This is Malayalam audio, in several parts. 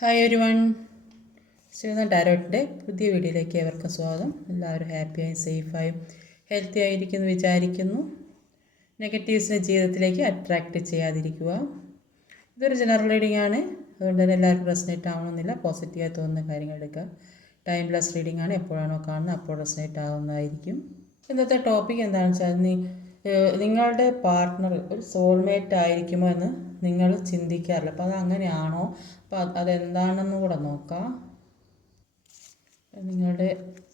ഹായ് എവരി വൺ, ശ്രീനാഥ് ടാരോട്ടിൻ്റെ പുതിയ വീഡിയോയിലേക്ക് ഏവർക്കും സ്വാഗതം. എല്ലാവരും ഹാപ്പിയായും സേഫായും ഹെൽത്തി ആയിരിക്കുന്നു വിചാരിക്കുന്നു. നെഗറ്റീവ്സിനെ ജീവിതത്തിലേക്ക് അട്രാക്റ്റ് ചെയ്യാതിരിക്കുക. ഇതൊരു ജനറൽ റീഡിംഗ് ആണ്, അതുകൊണ്ട് തന്നെ എല്ലാവർക്കും റെസനേറ്റ് ആവണമെന്നില്ല. പോസിറ്റീവായി തോന്നുന്ന കാര്യങ്ങൾ എടുക്കുക. ടൈംലെസ് റീഡിംഗ് ആണ്, എപ്പോഴാണോ കാണുന്നത് അപ്പോൾ റെസനേറ്റ് ആവുന്നതായിരിക്കും. ഇന്നത്തെ ടോപ്പിക് എന്താണെന്ന് വെച്ചാൽ, നിങ്ങളുടെ പാർട്ട്ണർ ഒരു സോൾമേറ്റ് ആയിരിക്കുമോ എന്ന് നിങ്ങൾ ചിന്തിക്കാറില്ല. അപ്പോൾ അത് അങ്ങനെയാണോ, അപ്പോൾ അതെന്താണെന്ന് കൂടെ നോക്കാം.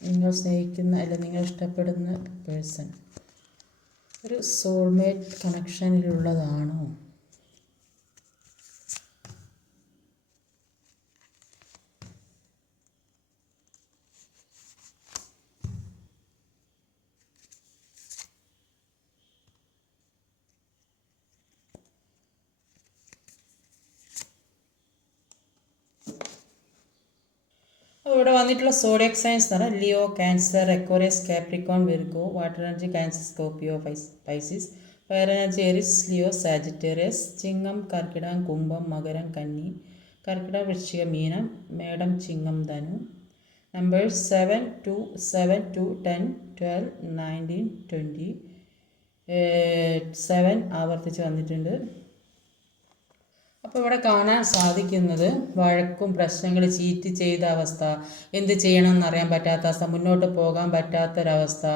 നിങ്ങൾ സ്നേഹിക്കുന്ന അല്ലെങ്കിൽ നിങ്ങൾ ഇഷ്ടപ്പെടുന്ന പേഴ്സൺ ഒരു സോൾമേറ്റ് കണക്ഷനിലുള്ളതാണോ? ഇവിടെ വന്നിട്ടുള്ള സോഡിയക് സയൻസ് എന്ന് പറഞ്ഞാൽ Leo, Cancer, Aquarius, Capricorn, Virgo. Water energy Cancer, Scorpio, Pisces. Fire energy Aries, Leo, Sagittarius. ചിങ്ങം, കർക്കിടകം, കുംഭം, മകരം, കന്നി. കർക്കിടകം, വൃശ്ചികം, മീനം. മേടം, ചിങ്ങം, ധനു. നമ്പേഴ്സ് 7, 2, 7, 2, 10, 12, 19, 20. 7 ആവർത്തിച്ച് വന്നിട്ടുണ്ട്. അപ്പോൾ ഇവിടെ കാണാൻ സാധിക്കുന്നത് വഴക്കും പ്രശ്നങ്ങൾ, ചീറ്റ് ചെയ്ത അവസ്ഥ, എന്ത് ചെയ്യണമെന്ന് അറിയാൻ പറ്റാത്ത അവസ്ഥ, മുന്നോട്ട് പോകാൻ പറ്റാത്തൊരവസ്ഥ,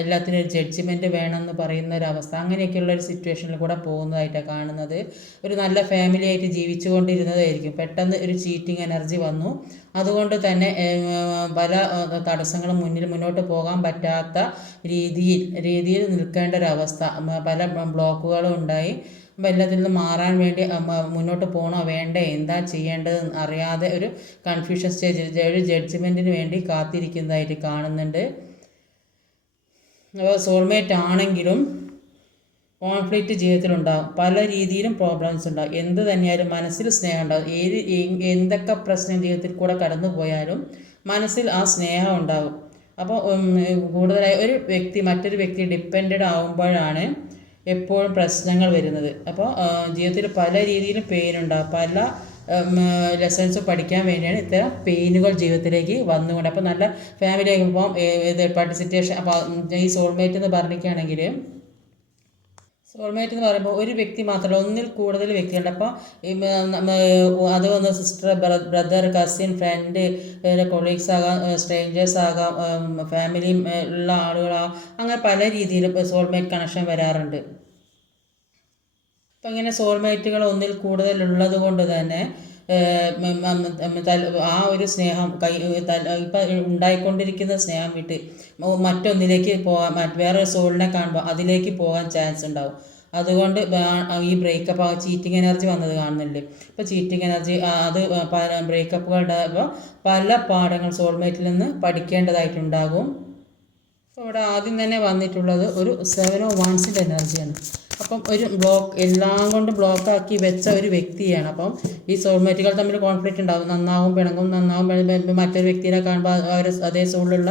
എല്ലാത്തിനും ഒരു ജഡ്ജ്മെൻറ്റ് വേണമെന്ന് പറയുന്ന ഒരവസ്ഥ, അങ്ങനെയൊക്കെയുള്ളൊരു സിറ്റുവേഷനിൽ കൂടെ പോകുന്നതായിട്ടാണ് കാണുന്നത്. ഒരു നല്ല ഫാമിലി ആയിട്ട് ജീവിച്ചു കൊണ്ടിരുന്നതായിരിക്കും, പെട്ടെന്ന് ഒരു ചീറ്റിംഗ് എനർജി വന്നു. അതുകൊണ്ട് തന്നെ പല തടസ്സങ്ങളും മുന്നോട്ട് പോകാൻ പറ്റാത്ത രീതിയിൽ നിൽക്കേണ്ട ഒരവസ്ഥ, പല ബ്ലോക്കുകളും ഉണ്ടായി. അപ്പോൾ എല്ലാത്തിൽ നിന്ന് മാറാൻ വേണ്ടി മുന്നോട്ട് പോകണോ വേണ്ടേ, എന്താ ചെയ്യേണ്ടത് അറിയാതെ ഒരു കൺഫ്യൂഷൻ സ്റ്റേജിൽ, ഒരു ജഡ്ജ്മെൻറ്റിന് വേണ്ടി കാത്തിരിക്കുന്നതായിട്ട് കാണുന്നുണ്ട്. അപ്പോൾ സോൾമേറ്റ് ആണെങ്കിലും കോൺഫ്ലിക്റ്റ് ജീവിതത്തിലുണ്ടാകും, പല രീതിയിലും പ്രോബ്ലംസ് ഉണ്ടാകും. എന്ത് തന്നെയായാലും മനസ്സിൽ സ്നേഹം ഉണ്ടാകും. എന്തൊക്കെ പ്രശ്നം ജീവിതത്തിൽ കൂടെ കടന്നു പോയാലും മനസ്സിൽ ആ സ്നേഹം ഉണ്ടാകും. അപ്പോൾ കൂടുതലായി ഒരു വ്യക്തി മറ്റൊരു വ്യക്തി ഡിപ്പെൻഡഡ് ആവുമ്പോഴാണ് എപ്പോഴും പ്രശ്നങ്ങൾ വരുന്നത്. അപ്പോൾ ജീവിതത്തിൽ പല രീതിയിലും പെയിനുണ്ടാകും. പല ലെസൺസ് പഠിക്കാൻ വേണ്ടിയാണ് ഇത്തരം പെയിനുകൾ ജീവിതത്തിലേക്ക് വന്നുകൊണ്ട്. അപ്പോൾ നല്ല ഫാമിലി ആകുമ്പോൾ പാർട്ടിസിപ്പേഷൻ. അപ്പോൾ ഈ സോൾമേറ്റ് എന്ന് പറഞ്ഞിരിക്കുകയാണെങ്കിൽ, സോൾമേറ്റ് എന്ന് പറയുമ്പോൾ ഒരു വ്യക്തി മാത്രമല്ല, ഒന്നിൽ കൂടുതൽ വ്യക്തികളുണ്ട്. അപ്പോൾ അത് വന്ന് sister, brother, cousin, friend, colleagues ആകാം, സ്ട്രേഞ്ചേഴ്സ് ആകാം, ഫാമിലി ഉള്ള ആളുകളാകാം, അങ്ങനെ പല രീതിയിലും സോൾമേറ്റ് കണക്ഷൻ വരാറുണ്ട്. അപ്പം ഇങ്ങനെ സോൾമേറ്റുകൾ ഒന്നിൽ കൂടുതലുള്ളത് കൊണ്ട് തന്നെ ആ ഒരു സ്നേഹം ഇപ്പം ഉണ്ടായിക്കൊണ്ടിരിക്കുന്ന സ്നേഹം വിട്ട് മറ്റൊന്നിലേക്ക് പോകാൻ, വേറൊരു സോളിനെ കാണുമ്പോൾ അതിലേക്ക് പോകാൻ ചാൻസ് ഉണ്ടാവും. അതുകൊണ്ട് ഈ ബ്രേക്കപ്പ്, ചീറ്റിംഗ് എനർജി വന്നത് കാണുന്നില്ലേ. ഇപ്പോൾ ചീറ്റിംഗ് എനർജി അത് ബ്രേക്കപ്പുകളുടെ പല പാഠങ്ങൾ സോൾമേറ്റിൽ നിന്ന് പഠിക്കേണ്ടതായിട്ടുണ്ടാകും. അപ്പോൾ ഇവിടെ ആദ്യം തന്നെ വന്നിട്ടുള്ളത് ഒരു 7 of Wands എനർജിയാണ്. അപ്പം ഒരു എല്ലാം കൊണ്ട് ബ്ലോക്കാക്കി വെച്ച ഒരു വ്യക്തിയാണ്. അപ്പം ഈ സോൾമേറ്റുകൾ തമ്മിൽ കോൺഫ്ലിക്റ്റ് ഉണ്ടാകും, നന്നാവും പിണങ്ങും, മറ്റൊരു വ്യക്തിയെ കാണുമ്പോൾ അവർ അതേ സോളിലുള്ള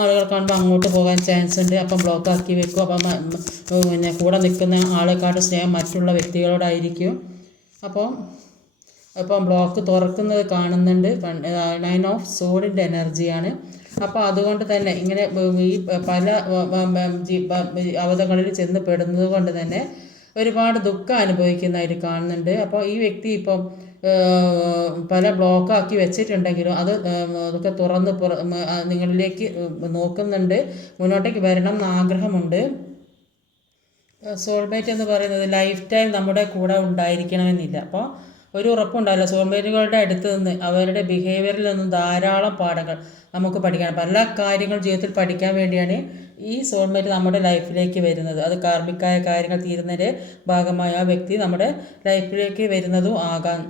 ആളുകൾ കാണുമ്പോൾ അങ്ങോട്ട് പോകാൻ ചാൻസ് ഉണ്ട്. അപ്പം ബ്ലോക്കാക്കി വെക്കും. അപ്പം പിന്നെ കൂടെ നിൽക്കുന്ന ആളെക്കാട്ട് സ്നേഹം മറ്റുള്ള വ്യക്തികളോടായിരിക്കും. അപ്പം ബ്ലോക്ക് തുറക്കുന്നത് കാണുന്നുണ്ട്. 9 of Swords എനർജിയാണ്. അപ്പോൾ അതുകൊണ്ട് തന്നെ ഇങ്ങനെ ഈ പല അവസ്ഥകളിൽ ചെന്ന് പെടുന്നത് കൊണ്ട് തന്നെ ഒരുപാട് ദുഃഖം അനുഭവിക്കുന്നതായിട്ട് കാണുന്നുണ്ട്. അപ്പോൾ ഈ വ്യക്തി ഇപ്പം പല ബ്ലോക്കാക്കി വെച്ചിട്ടുണ്ടെങ്കിലും അതൊക്കെ തുറന്ന് നിങ്ങളിലേക്ക് നോക്കുന്നുണ്ട്, മുന്നോട്ടേക്ക് വരണം എന്ന് ആഗ്രഹമുണ്ട്. സോൾമേറ്റ് എന്ന് പറയുന്നത് ലൈഫ് ടൈം നമ്മുടെ കൂടെ ഉണ്ടായിരിക്കണമെന്നില്ല. അപ്പോൾ ഒരു ഉറപ്പുണ്ടാവില്ല. സോൾമേറ്റുകളുടെ അടുത്ത് നിന്ന് അവരുടെ ബിഹേവിയറിൽ നിന്നും ധാരാളം പാഠങ്ങൾ നമുക്ക് പഠിക്കാൻ, പല കാര്യങ്ങൾ ജീവിതത്തിൽ പഠിക്കാൻ വേണ്ടിയാണ് ഈ സോൾമേറ്റ് നമ്മുടെ ലൈഫിലേക്ക് വരുന്നത്. അത് കാർമികമായ കാര്യങ്ങൾ തീരുന്നതിൻ്റെ ഭാഗമായ ആ വ്യക്തി നമ്മുടെ ലൈഫിലേക്ക് വരുന്നതും ആകാം.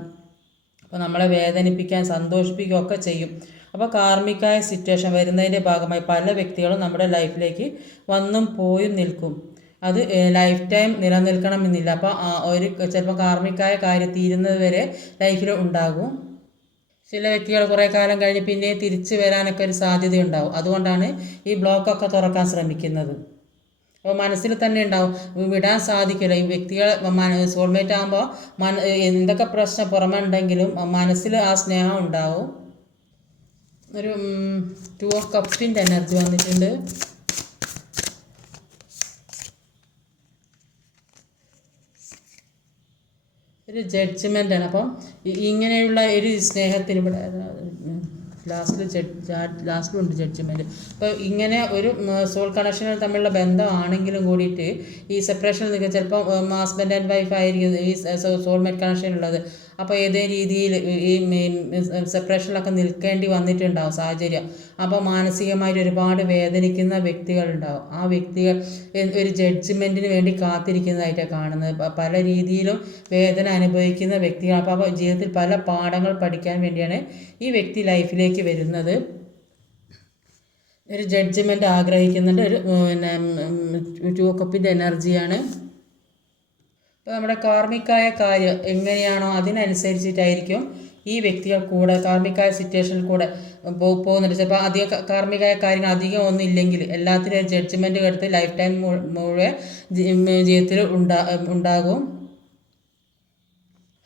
അപ്പോൾ നമ്മളെ വേദനിപ്പിക്കാൻ, സന്തോഷിപ്പിക്കുകയും ഒക്കെ ചെയ്യും. അപ്പോൾ കാർമികമായ സിറ്റുവേഷൻ വരുന്നതിൻ്റെ ഭാഗമായി പല വ്യക്തികളും നമ്മുടെ ലൈഫിലേക്ക് വന്നും പോയും നിൽക്കും. അത് ലൈഫ് ടൈം നിലനിൽക്കണമെന്നില്ല. അപ്പോൾ ചിലപ്പോൾ കാർമികമായ കാര്യം തീരുന്നത് വരെ ലൈഫിൽ ഉണ്ടാകും. ചില വ്യക്തികൾ കുറേ കാലം കഴിഞ്ഞ് പിന്നെ തിരിച്ചു വരാനൊക്കെ ഒരു സാധ്യതയുണ്ടാവും. അതുകൊണ്ടാണ് ഈ ബ്ലോക്കൊക്കെ തുറക്കാൻ ശ്രമിക്കുന്നത്. അപ്പോൾ മനസ്സിൽ തന്നെ ഉണ്ടാവും, വിടാൻ സാധിക്കില്ല. ഈ വ്യക്തികൾ സോൾമേറ്റ് ആകുമ്പോൾ എന്തൊക്കെ പ്രശ്നം പുറമെ ഉണ്ടെങ്കിലും മനസ്സിൽ ആ സ്നേഹം ഉണ്ടാവും. ഒരു 2 ഓഫ് കപ്സിൻ്റെ എനർജി വന്നിട്ടുണ്ട്. ഒരു ജഡ്ജ്മെൻ്റാണ്. അപ്പം ഇങ്ങനെയുള്ള ഒരു സ്നേഹത്തിന് ഇവിടെ ലാസ്റ്റിലുണ്ട് ജഡ്ജ്മെൻറ്റ്. അപ്പോൾ ഇങ്ങനെ ഒരു സോൾ കണക്ഷനുകൾ തമ്മിലുള്ള ബന്ധമാണെങ്കിലും കൂടിയിട്ട് ഈ സെപ്പറേഷൻ നിൽക്കുക, ചിലപ്പോൾ ഹസ്ബൻഡ് ആൻഡ് വൈഫ് ആയിരിക്കും ഈ സോൾമേറ്റ് കണക്ഷൻ ഉള്ളത്. അപ്പോൾ ഏതേ രീതിയിൽ ഈ സെപ്പറേഷനിലൊക്കെ നിൽക്കേണ്ടി വന്നിട്ടുണ്ടാവും സാഹചര്യം. അപ്പോൾ മാനസികമായിട്ട് ഒരുപാട് വേദനിക്കുന്ന വ്യക്തികളുണ്ടാവും. ആ വ്യക്തികൾ ഒരു ജഡ്ജ്മെൻറ്റിന് വേണ്ടി കാത്തിരിക്കുന്നതായിട്ടാണ് കാണുന്നത്. പല രീതിയിലും വേദന അനുഭവിക്കുന്ന വ്യക്തികൾ. അപ്പോൾ ജീവിതത്തിൽ പല പാഠങ്ങൾ പഠിക്കാൻ വേണ്ടിയാണ് ഈ വ്യക്തി ലൈഫിലേക്ക് വരുന്നത്. ഒരു ജഡ്ജ്മെൻറ്റ് ആഗ്രഹിക്കുന്നുണ്ട്. ഒരു 2 കപ്പിൻ്റെ എനർജിയാണ്. ഇപ്പോൾ നമ്മുടെ കാർമികമായ കാര്യം എങ്ങനെയാണോ അതിനനുസരിച്ചിട്ടായിരിക്കും ഈ വ്യക്തികൾ കൂടെ കാർമികമായ സിറ്റുവേഷനിൽ കൂടെ പോകുന്നുണ്ട്. ചിലപ്പോൾ അധികം കാർമികമായ കാര്യങ്ങൾ അധികം ഒന്നും ഇല്ലെങ്കിൽ എല്ലാത്തിനും ഒരു ജഡ്ജ്മെൻറ്റ് എടുത്ത് ലൈഫ് ടൈം മുഴുവൻ ജീവിതത്തിൽ ഉണ്ടാകും.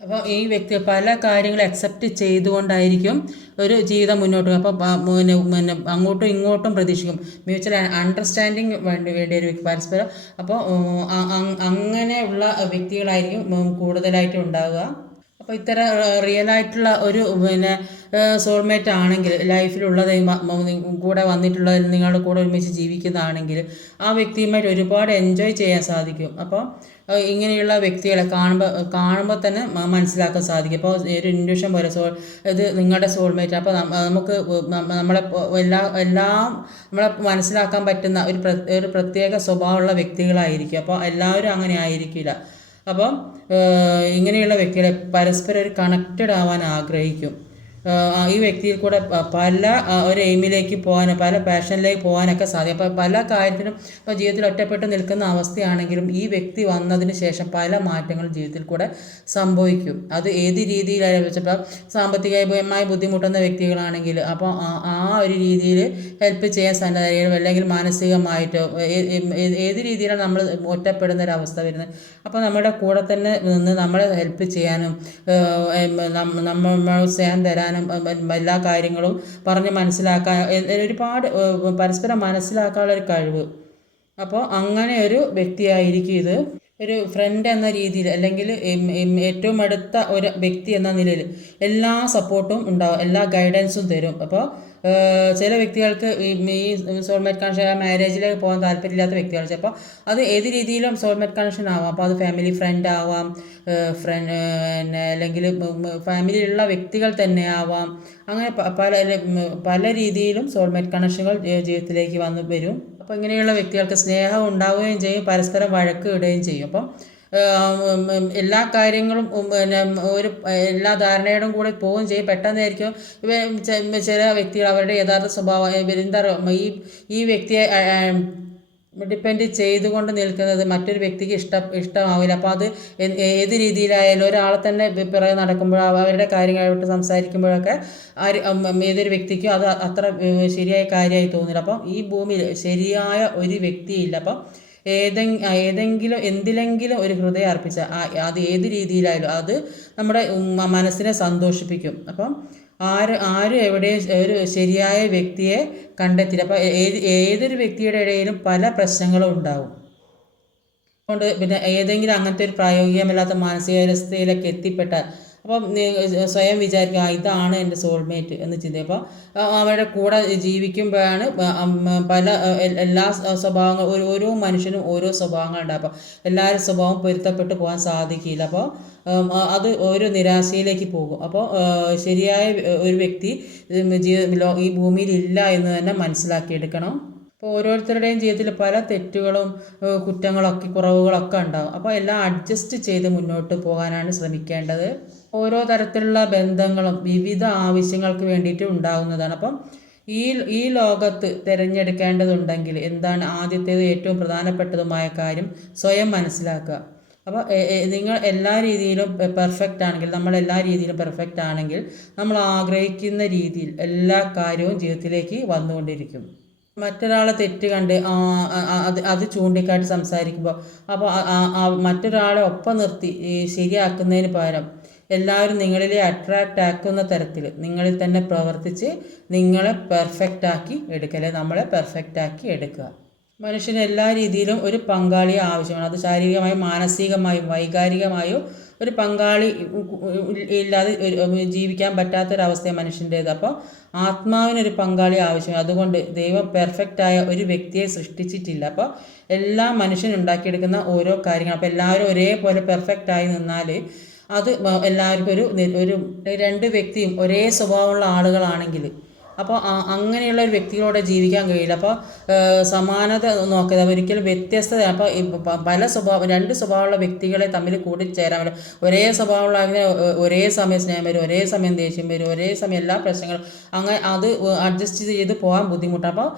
അപ്പോൾ ഈ വ്യക്തി പല കാര്യങ്ങളും അക്സെപ്റ്റ് ചെയ്തുകൊണ്ടായിരിക്കും ഒരു ജീവിതം മുന്നോട്ട് പോകും. അപ്പോൾ അങ്ങോട്ടും ഇങ്ങോട്ടും പ്രതീക്ഷിക്കും. മ്യൂച്വൽ അണ്ടർസ്റ്റാൻഡിങ് വേണ്ടി ഒരു പരസ്പരം. അപ്പോൾ അങ്ങനെയുള്ള വ്യക്തികളായിരിക്കും കൂടുതലായിട്ട് ഉണ്ടാവുക. അപ്പോൾ ഇത്തരം റിയലായിട്ടുള്ള ഒരു സോൾമേറ്റ് ആണെങ്കിൽ ലൈഫിലുള്ളത് കൂടെ വന്നിട്ടുള്ള നിങ്ങളുടെ കൂടെ ഒരുമിച്ച് ജീവിക്കുന്നതാണെങ്കിൽ ആ വ്യക്തിയുമായിട്ട് ഒരുപാട് എൻജോയ് ചെയ്യാൻ സാധിക്കും. അപ്പോൾ ഇങ്ങനെയുള്ള വ്യക്തികളെ കാണുമ്പോൾ തന്നെ മനസ്സിലാക്കാൻ സാധിക്കും. അപ്പോൾ ഒരു ഇൻഡ്യൂഷൻ പോലെ ഇത് നിങ്ങളുടെ സോൾമേറ്റ്. അപ്പോൾ നമുക്ക് നമ്മളെ എല്ലാം നമ്മളെ മനസ്സിലാക്കാൻ പറ്റുന്ന ഒരു പ്രത്യേക സ്വഭാവമുള്ള വ്യക്തികളായിരിക്കും. അപ്പോൾ എല്ലാവരും അങ്ങനെ ആയിരിക്കില്ല. അപ്പം ഇങ്ങനെയുള്ള വ്യക്തികളെ പരസ്പരം ഒരു കണക്റ്റഡ് ആവാൻ ആഗ്രഹിക്കും. ഈ വ്യക്തിയിൽ കൂടെ പല ഒരു എയിമിലേക്ക് പോകാൻ, പല പാഷനിലേക്ക് പോകാനൊക്കെ സാധിക്കും. അപ്പോൾ പല കാര്യത്തിനും ഇപ്പോൾ ജീവിതത്തിൽ ഒറ്റപ്പെട്ട് നിൽക്കുന്ന അവസ്ഥയാണെങ്കിലും ഈ വ്യക്തി വന്നതിന് ശേഷം പല മാറ്റങ്ങളും ജീവിതത്തിൽ കൂടെ സംഭവിക്കും. അത് ഏത് രീതിയിലായാലും വെച്ചപ്പോൾ സാമ്പത്തികമായി ബുദ്ധിമുട്ടുന്ന വ്യക്തികളാണെങ്കിൽ അപ്പോൾ ആ ഒരു രീതിയിൽ ഹെൽപ്പ് ചെയ്യാൻ സന്നദ്ധരായിരിക്കും. അല്ലെങ്കിൽ മാനസികമായിട്ടോ ഏത് രീതിയിലാണ് നമ്മൾ ഒറ്റപ്പെടുന്ന ഒരവസ്ഥ വരുന്നത്. അപ്പോൾ നമ്മുടെ കൂടെ തന്നെ നിന്ന് നമ്മളെ ഹെൽപ്പ് ചെയ്യാനും നമ്മൾ സ്നേഹം തരാനും എല്ലാ കാര്യങ്ങളും പറഞ്ഞ് മനസ്സിലാക്കാൻ ഒരുപാട് പരസ്പരം മനസ്സിലാക്കാനുള്ള ഒരു കഴിവ്. അപ്പോൾ അങ്ങനെ ഒരു വ്യക്തിയായിരിക്കും ഇത്. ഒരു ഫ്രണ്ട് എന്ന രീതിയിൽ അല്ലെങ്കിൽ ഏറ്റവും അടുത്ത ഒരു വ്യക്തി എന്ന നിലയിൽ എല്ലാ സപ്പോർട്ടും ഉണ്ടാവും, എല്ലാ ഗൈഡൻസും തരും. അപ്പോൾ ചില വ്യക്തികൾക്ക് ഈ സോൾമേറ്റ് കണക്ഷൻ മാരേജിലേക്ക് പോകാൻ താല്പര്യമില്ലാത്ത വ്യക്തികൾ ചിലപ്പോൾ അത് ഏത് രീതിയിലും സോൾമേറ്റ് കണക്ഷൻ ആവാം. അപ്പോൾ അത് ഫാമിലി ഫ്രണ്ട് ആവാം, അല്ലെങ്കിൽ ഫാമിലിയിലുള്ള വ്യക്തികൾ തന്നെ ആവാം. അങ്ങനെ പല രീതിയിലും സോൾമേറ്റ് കണക്ഷനുകൾ ജീവിതത്തിലേക്ക് വരും. അപ്പോൾ ഇങ്ങനെയുള്ള വ്യക്തികൾക്ക് സ്നേഹം ഉണ്ടാവുകയും ചെയ്യും, പരസ്പരം വഴക്ക് ഇടുകയും ചെയ്യും. അപ്പം എല്ലാ കാര്യങ്ങളും എല്ലാ ധാരണയോടും കൂടി പോവുകയും ചെയ്യും. പെട്ടെന്നായിരിക്കും ചില വ്യക്തികൾ അവരുടെ യഥാർത്ഥ സ്വഭാവം എന്താ ഈ വ്യക്തിയെ ഡിപ്പെൻഡ് ചെയ്തുകൊണ്ട് നിൽക്കുന്നത് മറ്റൊരു വ്യക്തിക്ക് ഇഷ്ടമാവില്ല. അപ്പോൾ അത് ഏത് രീതിയിലായാലും ഒരാളെ തന്നെ പിറകെ നടക്കുമ്പോഴോ അവരുടെ കാര്യങ്ങളായിട്ട് സംസാരിക്കുമ്പോഴൊക്കെ ഏതൊരു വ്യക്തിക്കും അത് അത്ര ശരിയായ കാര്യമായി തോന്നില്ല. അപ്പം ഈ ഭൂമിയിൽ ശരിയായ ഒരു വ്യക്തിയില്ല. അപ്പം എന്തിലെങ്കിലും ഒരു ഹൃദയം അർപ്പിച്ച അത് ഏത് രീതിയിലായാലും അത് നമ്മുടെ മനസ്സിനെ സന്തോഷിപ്പിക്കും. അപ്പം ആരും എവിടെ ഒരു ശരിയായ വ്യക്തിയെ കണ്ടെത്തില്ല. അപ്പോൾ ഏതൊരു വ്യക്തിയുടെ ഇടയിലും പല പ്രശ്നങ്ങളും ഉണ്ടാവും. അതുകൊണ്ട് പിന്നെ ഏതെങ്കിലും അങ്ങനത്തെ ഒരു പ്രായോഗികമല്ലാത്ത മാനസികാവസ്ഥയിലേക്ക് എത്തിപ്പെട്ടാൽ അപ്പം സ്വയം വിചാരിക്കുക ഇതാണ് എൻ്റെ സോൾമേറ്റ് എന്ന് ചിന്തിക്കുക. അപ്പോൾ അവരുടെ കൂടെ ജീവിക്കുമ്പോഴാണ് പല എല്ലാ സ്വഭാവങ്ങൾ ഓരോ മനുഷ്യനും ഓരോ സ്വഭാവങ്ങളുണ്ട്. അപ്പോൾ എല്ലാവരും സ്വഭാവം പൊരുത്തപ്പെട്ട് പോകാൻ സാധിക്കില്ല. അപ്പോൾ അത് ഓരോ നിരാശയിലേക്ക് പോകും. അപ്പോൾ ശരിയായ ഒരു വ്യക്തി ഈ ഭൂമിയിൽ ഇല്ല എന്ന് തന്നെ മനസ്സിലാക്കിയെടുക്കണം. അപ്പോൾ ഓരോരുത്തരുടെയും ജീവിതത്തിൽ പല തെറ്റുകളും കുറ്റങ്ങളൊക്കെ കുറവുകളൊക്കെ ഉണ്ടാകും. അപ്പോൾ എല്ലാം അഡ്ജസ്റ്റ് ചെയ്ത് മുന്നോട്ട് പോകാനാണ് ശ്രമിക്കേണ്ടത്. ഓരോ തരത്തിലുള്ള ബന്ധങ്ങളും വിവിധ ആവശ്യങ്ങൾക്ക് വേണ്ടിയിട്ട് ഉണ്ടാകുന്നതാണ്. അപ്പം ഈ ലോകത്ത് തിരഞ്ഞെടുക്കേണ്ടതുണ്ടെങ്കിൽ എന്താണ് ആദ്യത്തേത് ഏറ്റവും പ്രധാനപ്പെട്ടതുമായ കാര്യം സ്വയം മനസ്സിലാക്കുക. അപ്പോൾ നിങ്ങൾ എല്ലാ രീതിയിലും പെർഫെക്റ്റ് ആണെങ്കിൽ നമ്മളെല്ലാ രീതിയിലും പെർഫെക്റ്റ് ആണെങ്കിൽ നമ്മൾ ആഗ്രഹിക്കുന്ന രീതിയിൽ എല്ലാ കാര്യവും ജീവിതത്തിലേക്ക് വന്നുകൊണ്ടിരിക്കും. മറ്റൊരാളെ തെറ്റ് കണ്ട് അത് ചൂണ്ടിക്കാട്ടി സംസാരിക്കുമ്പോൾ അപ്പോൾ മറ്റൊരാളെ ഒപ്പം നിർത്തി ശരിയാക്കുന്നതിന് പകരം എല്ലാവരും നിങ്ങളിലെ അട്രാക്റ്റ് ആക്കുന്ന തരത്തിൽ നിങ്ങളിൽ തന്നെ പ്രവർത്തിച്ച് നിങ്ങളെ പെർഫെക്റ്റ് ആക്കി എടുക്കുക, നമ്മളെ പെർഫെക്റ്റ് ആക്കി എടുക്കുക. മനുഷ്യന് എല്ലാ രീതിയിലും ഒരു പങ്കാളിയെ ആവശ്യമാണ്. അത് ശാരീരികമായും മാനസികമായും വൈകാരികമായും ഒരു പങ്കാളി ഇല്ലാതെ ജീവിക്കാൻ പറ്റാത്തൊരവസ്ഥയാണ് മനുഷ്യൻ്റേത്. അപ്പോൾ ആത്മാവിനൊരു പങ്കാളി ആവശ്യമാണ്. അതുകൊണ്ട് ദൈവം പെർഫെക്റ്റായ ഒരു വ്യക്തിയെ സൃഷ്ടിച്ചിട്ടില്ല. അപ്പോൾ എല്ലാ മനുഷ്യൻ ഉണ്ടാക്കിയെടുക്കുന്ന ഓരോ കാര്യങ്ങൾ, അപ്പോൾ എല്ലാവരും ഒരേപോലെ പെർഫെക്റ്റായി നിന്നാൽ അത് എല്ലാവർക്കും ഒരു രണ്ട് വ്യക്തിയും ഒരേ സ്വഭാവമുള്ള ആളുകളാണെങ്കിൽ അപ്പോൾ അങ്ങനെയുള്ള ഒരു വ്യക്തികളോടെ ജീവിക്കാൻ കഴിയില്ല. അപ്പോൾ സമാനത നോക്കുക, ഒരിക്കലും വ്യത്യസ്തത. അപ്പോൾ രണ്ട് സ്വഭാവമുള്ള വ്യക്തികളെ തമ്മിൽ കൂടിച്ചേരാൻ പറ്റും. ഒരേ സ്വഭാവമുള്ള ഒരേ സമയം സ്നേഹം വരും, ഒരേ സമയം ദേഷ്യം വരും, ഒരേ സമയം എല്ലാ പ്രശ്നങ്ങളും അങ്ങനെ അത് അഡ്ജസ്റ്റ് ചെയ്ത് പോകാൻ ബുദ്ധിമുട്ടാണ്. അപ്പോൾ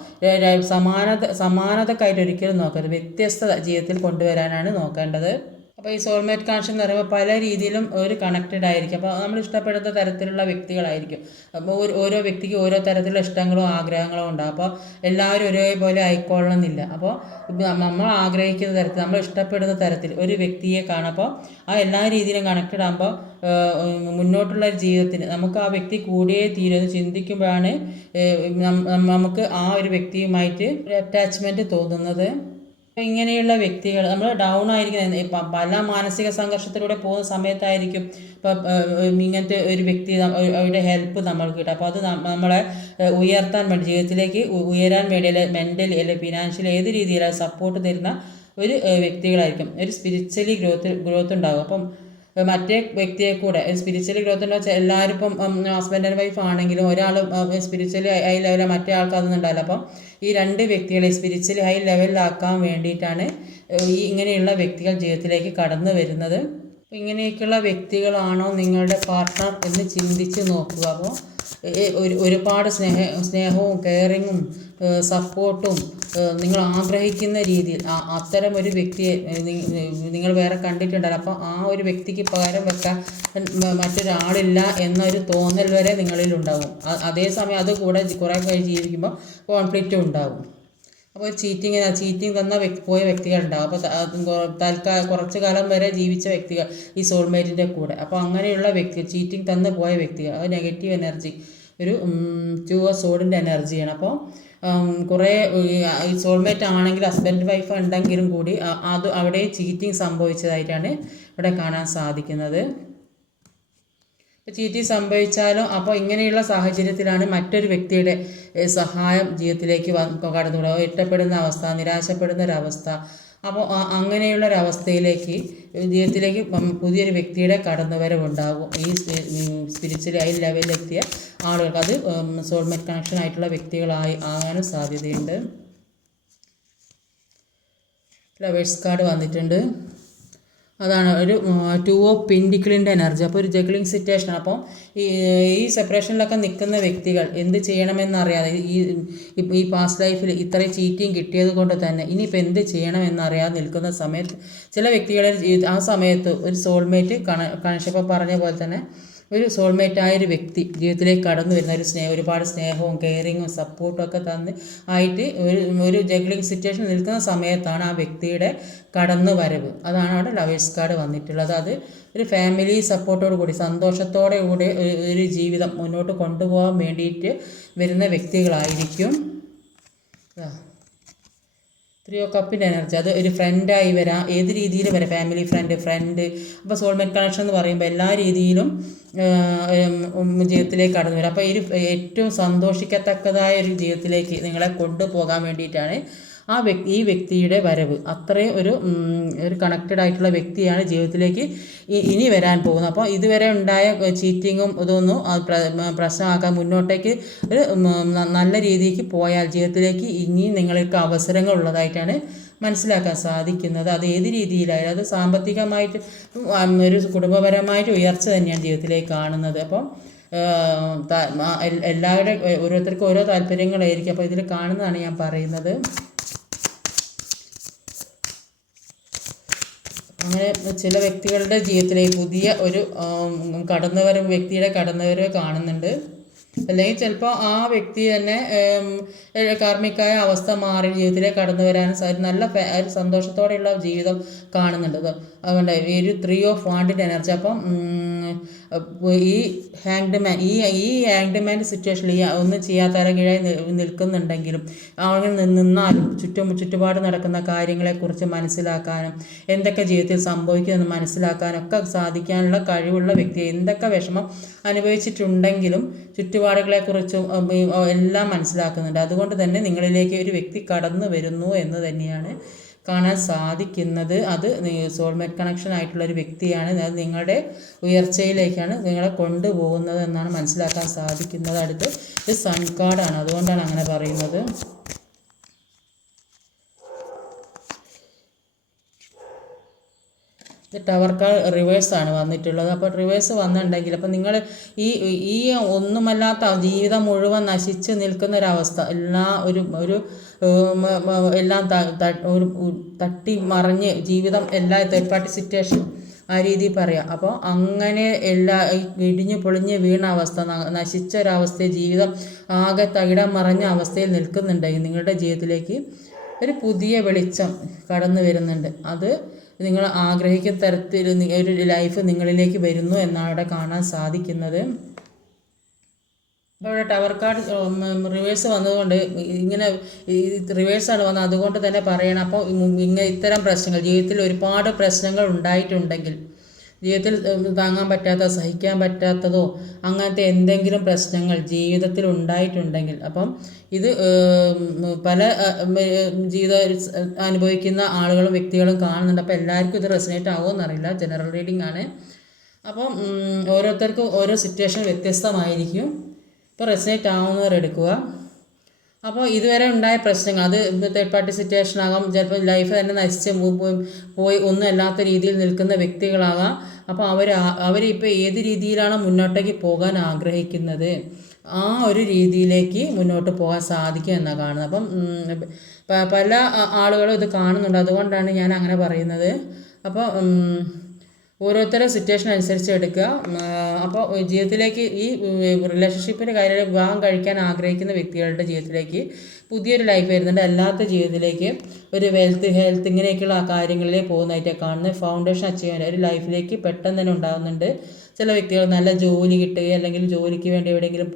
സമാനതക്കായിട്ട് ഒരിക്കലും നോക്കരുത്, വ്യത്യസ്തത ജീവിതത്തിൽ കൊണ്ടുവരാനാണ് നോക്കേണ്ടത്. അപ്പോൾ ഈ സോൾമേറ്റ് കണക്ഷൻ എന്ന് പറയുമ്പോൾ പല രീതിയിലും ഒരു കണക്റ്റഡ് ആയിരിക്കും. അപ്പോൾ നമ്മൾ ഇഷ്ടപ്പെടുന്ന തരത്തിലുള്ള വ്യക്തികളായിരിക്കും. അപ്പോൾ ഓരോ വ്യക്തിക്ക് ഓരോ തരത്തിലുള്ള ഇഷ്ടങ്ങളും ആഗ്രഹങ്ങളും ഉണ്ടാകും. അപ്പോൾ എല്ലാവരും ഒരേപോലെ ആയിക്കൊള്ളണമെന്നില്ല. അപ്പോൾ നമ്മൾ ആഗ്രഹിക്കുന്ന തരത്തിൽ, നമ്മൾ ഇഷ്ടപ്പെടുന്ന തരത്തിൽ ഒരു വ്യക്തിയെ കാണും. അപ്പോൾ ആ എല്ലാ രീതിയിലും കണക്റ്റഡ് ആകുമ്പോൾ മുന്നോട്ടുള്ള ജീവിതത്തിന് നമുക്ക് ആ വ്യക്തി കൂടിയേ തീരുമെന്ന് ചിന്തിക്കുമ്പോഴാണ് നമുക്ക് ആ ഒരു വ്യക്തിയുമായിട്ട് ഒരു അറ്റാച്ച്മെൻറ്റ് തോന്നുന്നത്. അപ്പോൾ ഇങ്ങനെയുള്ള വ്യക്തികൾ നമ്മൾ ഡൗൺ ആയിരിക്കുന്ന പല മാനസിക സംഘർഷത്തിലൂടെ പോകുന്ന സമയത്തായിരിക്കും ഇപ്പം ഇങ്ങനത്തെ ഒരു വ്യക്തി അവരുടെ ഹെൽപ്പ് നമ്മൾക്ക് കിട്ടും. അപ്പോൾ അത് നമ്മളെ ഉയർത്താൻ വേണ്ടി, ജീവിതത്തിലേക്ക് ഉയരാൻ വേണ്ടി, അല്ലെങ്കിൽ മെൻ്റലി അല്ലെങ്കിൽ ഫിനാൻഷ്യലി ഏത് രീതിയിലാണ് സപ്പോർട്ട് തരുന്ന ഒരു വ്യക്തികളായിരിക്കും. ഒരു സ്പിരിച്വലി ഗ്രോത്ത് ഉണ്ടാകും. അപ്പം മറ്റേ വ്യക്തിയെ കൂടെ സ്പിരിച്വലി ഗ്രോത്ത് എന്ന് വെച്ചാൽ എല്ലാവരും ഇപ്പം ഹസ്ബൻഡ് ആൻഡ് വൈഫ് ആണെങ്കിലും ഒരാൾ സ്പിരിച്വലി ഹൈ ലെവലിൽ മറ്റേ ആൾക്ക് അതൊന്നും ഉണ്ടാവില്ല. അപ്പം ഈ രണ്ട് വ്യക്തികളെ സ്പിരിച്വലി ഹൈ ലെവലിലാക്കാൻ വേണ്ടിയിട്ടാണ് ഇങ്ങനെയുള്ള വ്യക്തികൾ ജീവിതത്തിലേക്ക് കടന്നു വരുന്നത്. ഇങ്ങനെയൊക്കെയുള്ള വ്യക്തികളാണോ നിങ്ങളുടെ പാർട്ട്ണർ എന്ന് ചിന്തിച്ച് നോക്കുക. അപ്പോൾ ഒരുപാട് സ്നേഹവും കെയറിങ്ങും സപ്പോർട്ടും നിങ്ങൾ ആഗ്രഹിക്കുന്ന രീതിയിൽ അത്തരം ഒരു വ്യക്തിയെ നിങ്ങൾ വേറെ കണ്ടിട്ടുണ്ടല്ലോ. അപ്പോൾ ആ ഒരു വ്യക്തിക്ക് പകരം വെക്കാൻ മറ്റൊരാളില്ല എന്നൊരു തോന്നൽ വരെ നിങ്ങളിലുണ്ടാവും. അതേസമയം അത് കൂടെ കുറേ കഴിഞ്ഞ് ജീവിക്കുമ്പോൾ കോൺഫ്ലിക്റ്റും ഉണ്ടാവും. അപ്പോൾ ചീറ്റിംഗ് തന്ന പോയ വ്യക്തികളുണ്ടാവും. അപ്പോൾ കുറച്ച് കാലം വരെ ജീവിച്ച വ്യക്തികൾ ഈ സോൾമേറ്റിൻ്റെ കൂടെ. അപ്പോൾ അങ്ങനെയുള്ള ചീറ്റിംഗ് തന്ന് പോയ വ്യക്തികൾ, അത് നെഗറ്റീവ് എനർജി, ഒരു 2 ഓഫ് സോഡിൻ്റെ എനർജിയാണ്. അപ്പോൾ കുറേ ഈ സോൾമേറ്റ് ആണെങ്കിൽ ഹസ്ബൻഡ് വൈഫ് ഉണ്ടെങ്കിലും കൂടി അത് അവിടെ ചീറ്റിംഗ് സംഭവിച്ചതായിട്ടാണ് ഇവിടെ കാണാൻ സാധിക്കുന്നത്. ചീറ്റിംഗ് സംഭവിച്ചാലും അപ്പോൾ ഇങ്ങനെയുള്ള സാഹചര്യത്തിലാണ് മറ്റൊരു വ്യക്തിയുടെ സഹായം ജീവിതത്തിലേക്ക് കടന്നു വരിക, ഇഷ്ടപ്പെടുന്ന അവസ്ഥ, നിരാശപ്പെടുന്ന ഒരവസ്ഥ. അപ്പോൾ അങ്ങനെയുള്ളൊരവസ്ഥയിലേക്ക് ജീവിതത്തിലേക്ക് പുതിയൊരു വ്യക്തിയുടെ കടന്നുവരവുണ്ടാകും ഈ സ്പിരിച്വലി ഹൈ ലെവലിലെത്തിയ ആളുകൾക്ക്. അത് സോൾമേറ്റ് കണക്ഷൻ ആയിട്ടുള്ള വ്യക്തികളായി ആകാനും സാധ്യതയുണ്ട്. ലവേഴ്സ് കാർഡ് വന്നിട്ടുണ്ട്. അതാണ് ഒരു 2 ഓഫ് പെൻറ്റിക്കിളിൻ്റെ എനർജി. അപ്പോൾ ഒരു ജഗ്ലിംഗ് സിറ്റുവേഷനാണ്. അപ്പോൾ ഈ സെപ്പറേഷനിലൊക്കെ നിൽക്കുന്ന വ്യക്തികൾ എന്ത് ചെയ്യണമെന്നറിയാതെ ഈ പാസ്റ്റ് ലൈഫിൽ ഇത്രയും ചീറ്റിങ് കിട്ടിയത് കൊണ്ട് തന്നെ ഇനിയിപ്പോൾ എന്ത് ചെയ്യണമെന്നറിയാതെ നിൽക്കുന്ന സമയത്ത് ചില വ്യക്തികളെ ആ സമയത്ത് ഒരു സോൾമേറ്റ് കണക്ഷൻ, ഇപ്പോൾ പറഞ്ഞ പോലെ തന്നെ ഒരു സോൾമേറ്റായൊരു വ്യക്തി ജീവിതത്തിലേക്ക് കടന്നു വരുന്ന ഒരുപാട് സ്നേഹവും കെയറിങ്ങും സപ്പോർട്ടും ഒക്കെ ആയിട്ട് ഒരു ജഗ്ലിംഗ് സിറ്റുവേഷൻ നിൽക്കുന്ന സമയത്താണ് ആ വ്യക്തിയുടെ കടന്നു വരവ്. അതാണ് അവിടെ ലവേഴ്സ് കാർഡ് വന്നിട്ടുള്ളത്. അത് ഒരു ഫാമിലി സപ്പോർട്ടോട് കൂടി സന്തോഷത്തോടെ കൂടി ഒരു ജീവിതം മുന്നോട്ട് കൊണ്ടുപോകാൻ വേണ്ടിയിട്ട് വരുന്ന വ്യക്തികളായിരിക്കും. 3 ഓഫ് കപ്പിൻ്റെ എനർജി, അത് ഒരു ഫ്രണ്ടായി വരാം, ഏത് രീതിയിൽ വരാം, ഫാമിലി ഫ്രണ്ട്. അപ്പോൾ സോൾമേറ്റ് കണക്ഷൻ എന്ന് പറയുമ്പോൾ എല്ലാ രീതിയിലും ജീവിതത്തിലേക്ക് കടന്നു വരാം. അപ്പോൾ ഏറ്റവും സന്തോഷിക്കത്തക്കതായ ഒരു ജീവിതത്തിലേക്ക് നിങ്ങളെ കൊണ്ടുപോകാൻ വേണ്ടിയിട്ടാണ് ഈ വ്യക്തിയുടെ വരവ്. അത്രയും ഒരു കണക്റ്റഡ് ആയിട്ടുള്ള വ്യക്തിയാണ് ജീവിതത്തിലേക്ക് ഇനി വരാൻ പോകുന്നത്. അപ്പോൾ ഇതുവരെ ഉണ്ടായ ചീറ്റിങ്ങും ഇതൊന്നും പ്രശ്നമാക്കാൻ മുന്നോട്ടേക്ക് ഒരു നല്ല രീതിക്ക് പോയാൽ ജീവിതത്തിലേക്ക് ഇനി നിങ്ങൾക്ക് അവസരങ്ങൾ ഉള്ളതായിട്ടാണ് മനസ്സിലാക്കാൻ സാധിക്കുന്നത്. അത് ഏത് രീതിയിലായാലും, അത് സാമ്പത്തികമായിട്ട് ഒരു കുടുംബപരമായിട്ട് ഉയർച്ച തന്നെയാണ് ജീവിതത്തിലേക്ക് കാണുന്നത്. അപ്പം ഓരോരുത്തർക്കും ഓരോ താല്പര്യങ്ങളായിരിക്കും. അപ്പോൾ ഇതിൽ കാണുന്നതാണ് ഞാൻ പറയുന്നത്. അങ്ങനെ ചില വ്യക്തികളുടെ ജീവിതത്തിലേക്ക് പുതിയ ഒരു വ്യക്തിയുടെ കടന്നുവരവ് കാണുന്നുണ്ട്. അല്ലെങ്കിൽ ചിലപ്പോൾ ആ വ്യക്തി തന്നെ കാർമ്മികമായ അവസ്ഥ മാറി ജീവിതത്തിലേക്ക് കടന്നു വരാനും നല്ല ഒരു സന്തോഷത്തോടെയുള്ള ജീവിതം കാണുന്നുണ്ട്. അതുകൊണ്ട് ഈ ഒരു 3 ഓഫ് വാണ്ടിൻ്റെ എനർജി. അപ്പം ഈ ഹാങ്ഡ് ഹാങ്ഡ് സിറ്റുവേഷനിൽ ഈ ഒന്നും ചെയ്യാത്ത കീഴായി നിൽക്കുന്നുണ്ടെങ്കിലും അവിടെ നിന്നാലും ചുറ്റുപാട് നടക്കുന്ന കാര്യങ്ങളെക്കുറിച്ച് മനസ്സിലാക്കാനും എന്തൊക്കെ ജീവിതത്തിൽ സംഭവിക്കുമെന്ന് മനസ്സിലാക്കാനൊക്കെ സാധിക്കാനുള്ള കഴിവുള്ള വ്യക്തി എന്തൊക്കെ വിഷമം അനുഭവിച്ചിട്ടുണ്ടെങ്കിലും ചുറ്റുപാടുകളെക്കുറിച്ചും എല്ലാം മനസ്സിലാക്കുന്നുണ്ട്. അതുകൊണ്ട് തന്നെ നിങ്ങളിലേക്ക് ഒരു വ്യക്തി കടന്നു വരുന്നു എന്ന് തന്നെയാണ് കാണാൻ സാധിക്കുന്നത്. അത് സോൾമേറ്റ് കണക്ഷൻ ആയിട്ടുള്ളൊരു വ്യക്തിയാണ്. അത് നിങ്ങളുടെ ഉയർച്ചയിലേക്കാണ് നിങ്ങളെ കൊണ്ടുപോകുന്നത് എന്നാണ് മനസ്സിലാക്കാൻ സാധിക്കുന്നത്. അടുത്ത് ഇത് സൺ കാർഡാണ്, അതുകൊണ്ടാണ് അങ്ങനെ പറയുന്നത്. ഇത് ടവർ കാർഡ് റിവേഴ്സാണ് വന്നിട്ടുള്ളത്. അപ്പോൾ റിവേഴ്സ് വന്നിട്ടുണ്ടെങ്കിൽ അപ്പം നിങ്ങൾ ഈ ഒന്നുമല്ലാത്ത ജീവിതം മുഴുവൻ നശിച്ച് നിൽക്കുന്നൊരവസ്ഥ എല്ലാം തട്ടി മറിഞ്ഞ് ജീവിതം എല്ലാ തേർഡ് പാർട്ടി സിറ്റുവേഷൻ ആ രീതിയിൽ പറയാം. അപ്പോൾ അങ്ങനെ ഇടിഞ്ഞു പൊളിഞ്ഞ് വീണ അവസ്ഥ, നശിച്ചൊരവസ്ഥയിൽ ജീവിതം ആകെ തകിടം മറിഞ്ഞ അവസ്ഥയിൽ നിൽക്കുന്നുണ്ടെങ്കിൽ നിങ്ങളുടെ ജീവിതത്തിലേക്ക് ഒരു പുതിയ വെളിച്ചം കടന്നു വരുന്നുണ്ട്. അത് നിങ്ങൾ ആഗ്രഹിക്കുന്ന തരത്തിൽ ഒരു ലൈഫ് നിങ്ങളിലേക്ക് വരുന്നു എന്നാണ് അവിടെ കാണാൻ സാധിക്കുന്നത്. അപ്പോൾ ഇവിടെ ടവർ കാർഡ് റിവേഴ്സ് വന്നതുകൊണ്ട് ഇങ്ങനെ റിവേഴ്സാണ് വന്നത്, അതുകൊണ്ട് തന്നെ പറയണം. അപ്പോൾ ഇത്തരം പ്രശ്നങ്ങൾ ജീവിതത്തിൽ ഒരുപാട് പ്രശ്നങ്ങൾ ഉണ്ടായിട്ടുണ്ടെങ്കിൽ, ജീവിതത്തിൽ താങ്ങാൻ പറ്റാത്ത സഹിക്കാൻ പറ്റാത്തതോ അങ്ങനത്തെ എന്തെങ്കിലും പ്രശ്നങ്ങൾ ജീവിതത്തിൽ ഉണ്ടായിട്ടുണ്ടെങ്കിൽ, അപ്പം ഇത് പല ജീവിത അനുഭവിക്കുന്ന ആളുകളും വ്യക്തികളും കാണുന്നുണ്ട്. അപ്പോൾ എല്ലാവർക്കും ഇത് റെസനേറ്റ് ആവുമെന്നറിയില്ല, ജനറൽ റീഡിംഗ് ആണ്. അപ്പം ഓരോരുത്തർക്കും ഓരോ സിറ്റുവേഷൻ വ്യത്യസ്തമായിരിക്കും. ഇപ്പോൾ റെസനേറ്റ് ആവുന്നവരെടുക്കുക. അപ്പോൾ ഇതുവരെ ഉണ്ടായ പ്രശ്നങ്ങൾ അത് തേർഡ് പാർട്ടി സിറ്റുവേഷൻ ആകാം, ചിലപ്പോൾ ലൈഫ് തന്നെ നശിച്ച് പോയി ഒന്നും അല്ലാത്ത രീതിയിൽ നിൽക്കുന്ന വ്യക്തികളാകാം. അപ്പോൾ അവരിപ്പോൾ ഏത് രീതിയിലാണ് മുന്നോട്ടേക്ക് പോകാൻ ആഗ്രഹിക്കുന്നത് ആ ഒരു രീതിയിലേക്ക് മുന്നോട്ട് പോകാൻ സാധിക്കും എന്നാണ് കാണുന്നത്. അപ്പം പല ആളുകളും ഇത് കാണുന്നുണ്ട്, അതുകൊണ്ടാണ് ഞാൻ അങ്ങനെ പറയുന്നത്. അപ്പോൾ ഓരോരുത്തരുടെ സിറ്റുവേഷൻ അനുസരിച്ച് എടുക്കുക. അപ്പോൾ ജീവിതത്തിലേക്ക് ഈ റിലേഷൻഷിപ്പിൻ്റെ കാര്യം വിവാഹം കഴിക്കാൻ ആഗ്രഹിക്കുന്ന വ്യക്തികളുടെ ജീവിതത്തിലേക്ക് പുതിയൊരു ലൈഫ് വരുന്നുണ്ട്. അല്ലാത്ത ജീവിതത്തിലേക്ക് ഒരു വെൽത്ത്, ഹെൽത്ത് ഇങ്ങനെയൊക്കെയുള്ള ആ കാര്യങ്ങളിലേക്ക് പോകുന്നതായിട്ടാണ് കാണുന്നത്. ഫൗണ്ടേഷൻ അച്ചീവ് ചെയ്യാൻ ഒരു ലൈഫിലേക്ക് പെട്ടെന്ന് തന്നെ ഉണ്ടാകുന്നുണ്ട്. ചില വ്യക്തികൾ നല്ല ജോലി കിട്ടുകയോ അല്ലെങ്കിൽ ജോലിക്ക് വേണ്ടി എവിടെയെങ്കിലും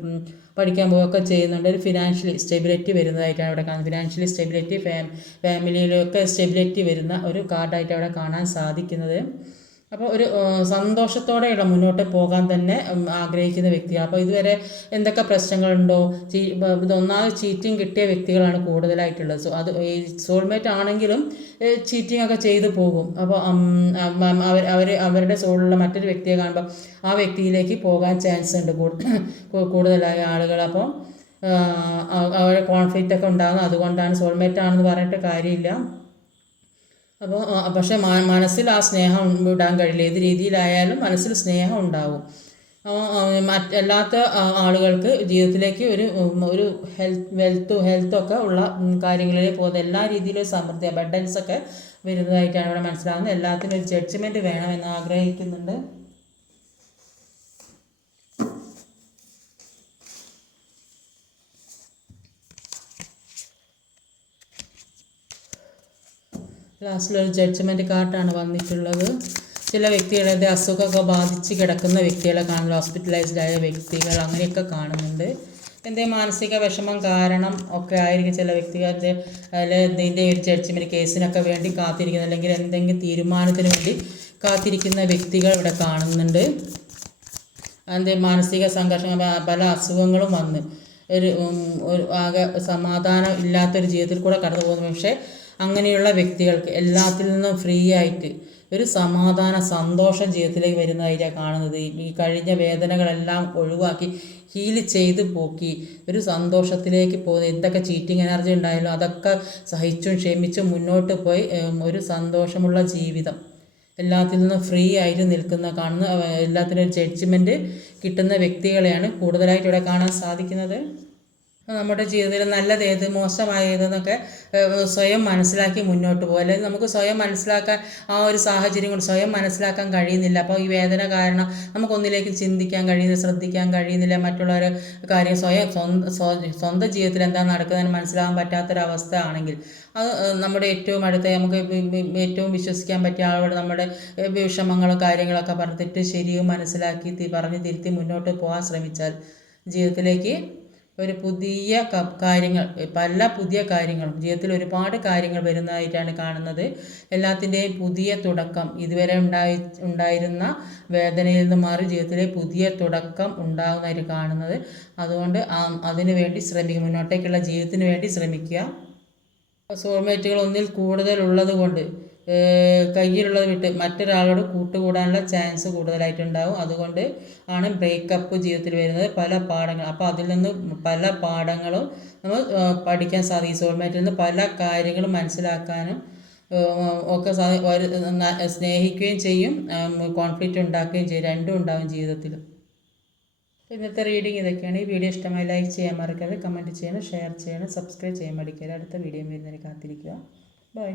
പഠിക്കാൻ പോവുകയൊക്കെ ചെയ്യുന്നുണ്ട്. ഒരു ഫിനാൻഷ്യലി സ്റ്റെബിലിറ്റി വരുന്നതായിട്ടാണ് അവിടെ കാണുന്നത്. ഫിനാൻഷ്യലി സ്റ്റെബിലിറ്റി, ഫാമിലിയിലൊക്കെ സ്റ്റെബിലിറ്റി വരുന്ന ഒരു കാർഡായിട്ട് അവിടെ കാണാൻ സാധിക്കുന്നത്. അപ്പോൾ ഒരു സന്തോഷത്തോടെയുള്ള മുന്നോട്ട് പോകാൻ തന്നെ ആഗ്രഹിക്കുന്ന വ്യക്തിയാണ്. അപ്പോൾ ഇതുവരെ എന്തൊക്കെ പ്രശ്നങ്ങളുണ്ടോ, ഇതൊന്നാമത് ചീറ്റിംഗ് കിട്ടിയ വ്യക്തികളാണ് കൂടുതലായിട്ടുള്ളത്. അത് ഈ സോൾമേറ്റ് ആണെങ്കിലും ചീറ്റിംഗ് ഒക്കെ ചെയ്തു പോകും. അപ്പോൾ അവരുടെ സോളിലുള്ള മറ്റൊരു വ്യക്തിയെ കാണുമ്പോൾ ആ വ്യക്തിയിലേക്ക് പോകാൻ ചാൻസ് ഉണ്ട് കൂടുതലായ ആളുകൾ. അപ്പോൾ അവരുടെ കോൺഫ്ലിക്റ്റ് ഒക്കെ ഉണ്ടാകുന്നത് അതുകൊണ്ടാണ്. സോൾമേറ്റ് ആണെന്ന് പറഞ്ഞിട്ട് കാര്യമില്ല. അപ്പോൾ പക്ഷേ മനസ്സിൽ ആ സ്നേഹം വിടാൻ കഴിയില്ല. ഏത് രീതിയിലായാലും മനസ്സിൽ സ്നേഹം ഉണ്ടാവും. മറ്റല്ലാത്ത ആളുകൾക്ക് ജീവിതത്തിലേക്ക് ഒരു ഹെൽത്തൊക്കെ ഉള്ള കാര്യങ്ങളിലേക്ക് പോകുന്നത് എല്ലാ രീതിയിലും സമൃദ്ധി, അബണ്ടൻസ് ഒക്കെ വരുന്നതായിട്ടാണ് ഇവിടെ മനസ്സിലാകുന്നത്. എല്ലാത്തിനും ഒരു ജഡ്ജ്മെൻറ്റ് വേണമെന്ന് ആഗ്രഹിക്കുന്നുണ്ട്. ലാസ്റ്റിലൊരു ജഡ്ജ്മെൻറ്റ് കാർഡാണ് വന്നിട്ടുള്ളത്. ചില വ്യക്തികളുടെ അസുഖമൊക്കെ ബാധിച്ച് കിടക്കുന്ന വ്യക്തികളെ കാണുന്നു, ഹോസ്പിറ്റലൈസ്ഡ് ആയ വ്യക്തികൾ അങ്ങനെയൊക്കെ കാണുന്നുണ്ട്. എന്തെങ്കിലും മാനസിക വിഷമം കാരണം ഒക്കെ ആയിരിക്കും ചില വ്യക്തികളുടെ ഇതിൻ്റെ ഒരു ജഡ്ജ്മെൻറ്റ് കേസിനൊക്കെ വേണ്ടി കാത്തിരിക്കുന്ന അല്ലെങ്കിൽ എന്തെങ്കിലും തീരുമാനത്തിന് വേണ്ടി കാത്തിരിക്കുന്ന വ്യക്തികൾ ഇവിടെ കാണുന്നുണ്ട്. അതിൻ്റെ മാനസിക സംഘർഷം, പല അസുഖങ്ങളും വന്ന് ഒരു ആകെ സമാധാനം ഇല്ലാത്തൊരു ജീവിതത്തിൽ കൂടെ കടന്നു പോകുന്നു. പക്ഷേ അങ്ങനെയുള്ള വ്യക്തികൾക്ക് എല്ലാത്തിൽ നിന്നും ഫ്രീ ആയിട്ട് ഒരു സമാധാന സന്തോഷം ജീവിതത്തിലേക്ക് വരുന്നതായിട്ടാണ് കാണുന്നത്. ഈ കഴിഞ്ഞ വേദനകളെല്ലാം ഒഴിവാക്കി ഹീൽ ചെയ്ത് പോക്കി ഒരു സന്തോഷത്തിലേക്ക് പോകുന്നത്. എന്തൊക്കെ ചീറ്റിംഗ് എനർജി ഉണ്ടായാലും അതൊക്കെ സഹിച്ചും ക്ഷമിച്ചും മുന്നോട്ട് പോയി ഒരു സന്തോഷമുള്ള ജീവിതം എല്ലാത്തിൽ നിന്നും ഫ്രീ ആയിട്ട് നിൽക്കുന്ന കാണുന്ന, എല്ലാത്തിനും ഒരു ജഡ്ജ്മെൻറ്റ് കിട്ടുന്ന വ്യക്തികളെയാണ് കൂടുതലായിട്ട് ഇവിടെ കാണാൻ സാധിക്കുന്നത്. നമ്മുടെ ജീവിതത്തിൽ നല്ലതേത് മോശമായതെന്നൊക്കെ സ്വയം മനസ്സിലാക്കി മുന്നോട്ട് പോകും. അല്ലെങ്കിൽ നമുക്ക് സ്വയം മനസ്സിലാക്കാൻ ആ ഒരു സാഹചര്യം കൊണ്ട് സ്വയം മനസ്സിലാക്കാൻ കഴിയുന്നില്ല. അപ്പോൾ ഈ വേദന കാരണം നമുക്കൊന്നിലേക്ക് ചിന്തിക്കാൻ കഴിയുന്നില്ല, ശ്രദ്ധിക്കാൻ കഴിയുന്നില്ല, മറ്റുള്ളവരെ കാര്യം സ്വന്തം ജീവിതത്തിൽ എന്താ നടക്കുന്നതെന്ന് മനസ്സിലാകാൻ പറ്റാത്തൊരവസ്ഥ ആണെങ്കിൽ അത് നമ്മുടെ ഏറ്റവും അടുത്ത നമുക്ക് ഏറ്റവും വിശ്വസിക്കാൻ പറ്റിയ ആളോട് നമ്മുടെ വിഷമങ്ങളും കാര്യങ്ങളൊക്കെ പറഞ്ഞ് തെറ്റ് ശരിയും മനസ്സിലാക്കി പറഞ്ഞ് തിരുത്തി മുന്നോട്ട് പോകാൻ ശ്രമിച്ചാൽ ജീവിതത്തിലേക്ക് ഒരു പുതിയ പല പുതിയ കാര്യങ്ങളും ജീവിതത്തിൽ ഒരുപാട് കാര്യങ്ങൾ വരുന്നതായിട്ടാണ് കാണുന്നത്. എല്ലാത്തിൻ്റെയും പുതിയ തുടക്കം, ഇതുവരെ ഉണ്ടായിരുന്ന വേദനയിൽ നിന്ന് മാറി ജീവിതത്തിലെ പുതിയ തുടക്കം ഉണ്ടാകുന്നതായിട്ട് കാണുന്നത്. അതുകൊണ്ട് അതിനു വേണ്ടി ശ്രമിക്കുക, മുന്നോട്ടേക്കുള്ള ജീവിതത്തിന് വേണ്ടി ശ്രമിക്കുക. സോൾമേറ്റുകൾ ഒന്നിൽ കൂടുതൽ ഉള്ളത് കൊണ്ട് കയ്യിലുള്ളത് വിട്ട് മറ്റൊരാളോട് കൂട്ടുകൂടാനുള്ള ചാൻസ് കൂടുതലായിട്ടുണ്ടാവും. അതുകൊണ്ട് ആണ് ബ്രേക്കപ്പ് ജീവിതത്തിൽ വരുന്നത്. പല പാഠങ്ങൾ, അപ്പോൾ അതിൽ നിന്ന് പല പാഠങ്ങളും നമ്മൾ പഠിക്കാൻ സാധിക്കും. സോൾമേറ്റിൽ നിന്ന് പല കാര്യങ്ങളും മനസ്സിലാക്കാനും ഒക്കെ സ്നേഹിക്കുകയും ചെയ്യും, കോൺഫ്ലിക്റ്റ് ഉണ്ടാക്കുകയും ചെയ്യും. രണ്ടും ഉണ്ടാകും ജീവിതത്തിൽ. ഇന്നത്തെ റീഡിങ് ഇതൊക്കെയാണ്. ഈ വീഡിയോ ഇഷ്ടമായി ലൈക്ക് ചെയ്യാൻ മറക്കരുത്, കമൻറ്റ് ചെയ്യണം, ഷെയർ ചെയ്യണം, സബ്സ്ക്രൈബ് ചെയ്യാൻ മടിക്കരുത്. അടുത്ത വീഡിയോ വരുന്നതിന് കാത്തിരിക്കുക. ബൈ.